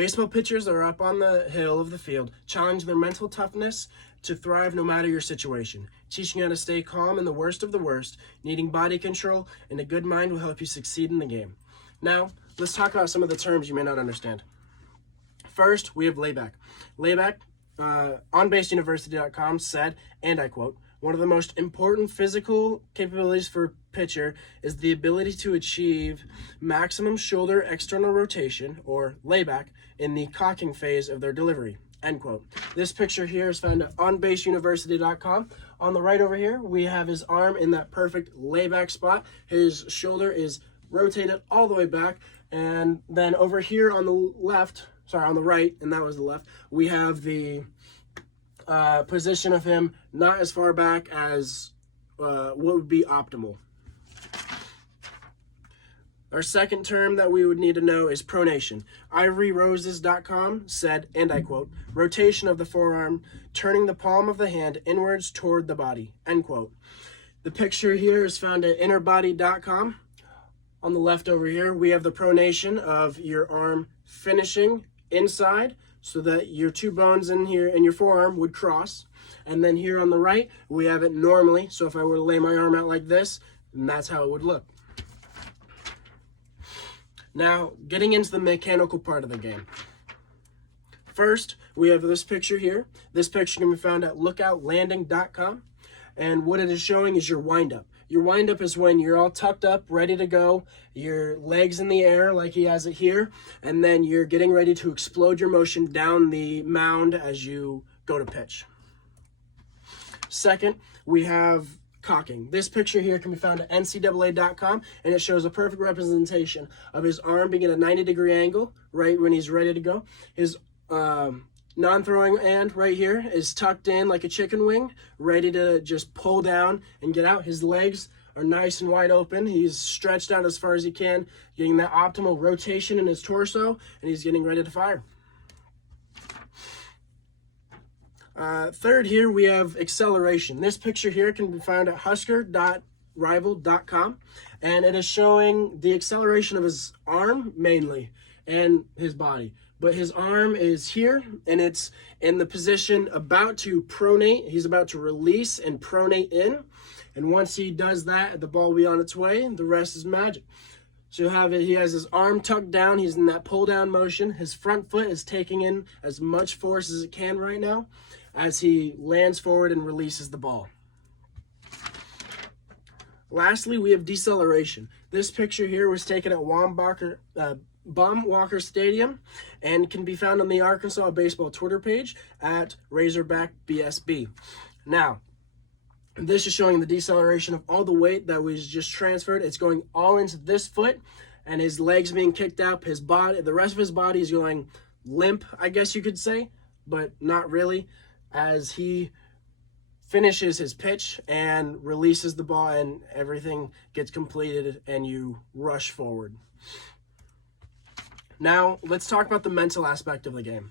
Baseball pitchers are up on the hill of the field, challenging their mental toughness to thrive no matter your situation. Teaching you how to stay calm in the worst of the worst, needing body control, and a good mind will help you succeed in the game. Now, let's talk about some of the terms you may not understand. First, we have layback. Layback, OnBaseUniversity.com said, and I quote, "One of the most important physical capabilities for a pitcher is the ability to achieve maximum shoulder external rotation, or layback, in the cocking phase of their delivery." End quote. This picture here is found at OnBaseUniversity.com. On the right over here, we have his arm in that perfect layback spot. His shoulder is rotated all the way back. And then over here on the left, on the right, and that was the left, we have the position of him not as far back as what would be optimal. Our second term that we would need to know is pronation. IvoryRoses.com said, and I quote, "Rotation of the forearm, turning the palm of the hand inwards toward the body," end quote. The picture here is found at InnerBody.com. On the left over here, we have the pronation of your arm finishing inside so that your two bones in here in your forearm would cross. And then here on the right, we have it normally. So if I were to lay my arm out like this, then that's how it would look. Now, getting into the mechanical part of the game. First, we have this picture here. This picture can be found at lookoutlanding.com. And what it is showing is your windup. Your windup is when you're all tucked up, ready to go, your legs in the air like he has it here, and then you're getting ready to explode your motion down the mound as you go to pitch. Second, we have cocking. This picture here can be found at ncaa.com, and it shows a perfect representation of his arm being at a 90-degree angle right when he's ready to go. His non-throwing end right here is tucked in like a chicken wing, ready to just pull down and get out. His legs are nice and wide open. He's stretched out as far as he can, getting that optimal rotation in his torso, and he's getting ready to fire. Third, here we have acceleration. This picture here can be found at husker.rival.com, and it is showing the acceleration of his arm mainly and his body. But his arm is here, and it's in the position about to pronate. He's about to release and pronate in. And once he does that, the ball will be on its way, and the rest is magic. So he has his arm tucked down. He's in that pull-down motion. His front foot is taking in as much force as it can right now as he lands forward and releases the ball. Lastly, we have deceleration. This picture here was taken at Baum-Walker Stadium and can be found on the Arkansas Baseball Twitter page at RazorbackBSB. Now, this is showing the deceleration of all the weight that was just transferred. It's going all into this foot, and his legs being kicked out. The rest of his body is going limp, I guess you could say, but not really, as he finishes his pitch and releases the ball, and everything gets completed and you rush forward. Now, let's talk about the mental aspect of the game.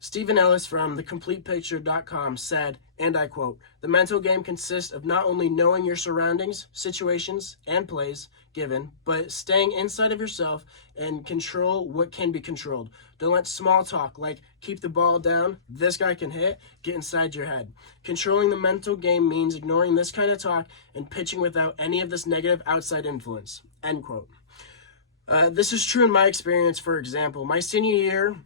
Stephen Ellis from thecompletepicture.com said, and I quote, "The mental game consists of not only knowing your surroundings, situations, and plays given, but staying inside of yourself and control what can be controlled. Don't let small talk like keep the ball down, this guy can hit, get inside your head. Controlling the mental game means ignoring this kind of talk and pitching without any of this negative outside influence." End quote. This is true in my experience. For example, my senior year,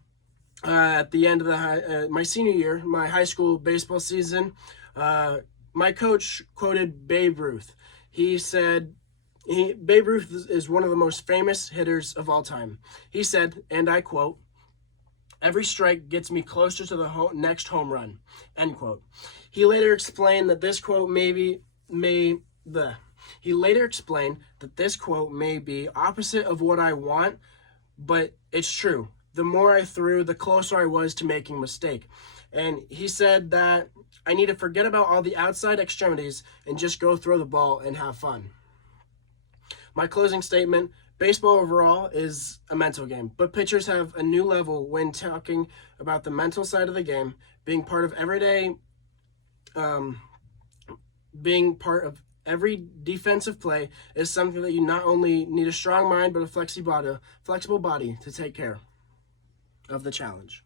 at the end of my high school baseball season, my coach quoted Babe Ruth. He said, Babe Ruth is one of the most famous hitters of all time. He said, and I quote, "Every strike gets me closer to the next home run," end quote. He later explained that this quote may be opposite of what I want, but it's true. The more I threw, the closer I was to making a mistake. And he said that I need to forget about all the outside extremities and just go throw the ball and have fun. My closing statement: baseball overall is a mental game, but pitchers have a new level when talking about the mental side of the game, being part of every defensive play is something that you not only need a strong mind, but a flexible body to take care. of the challenge.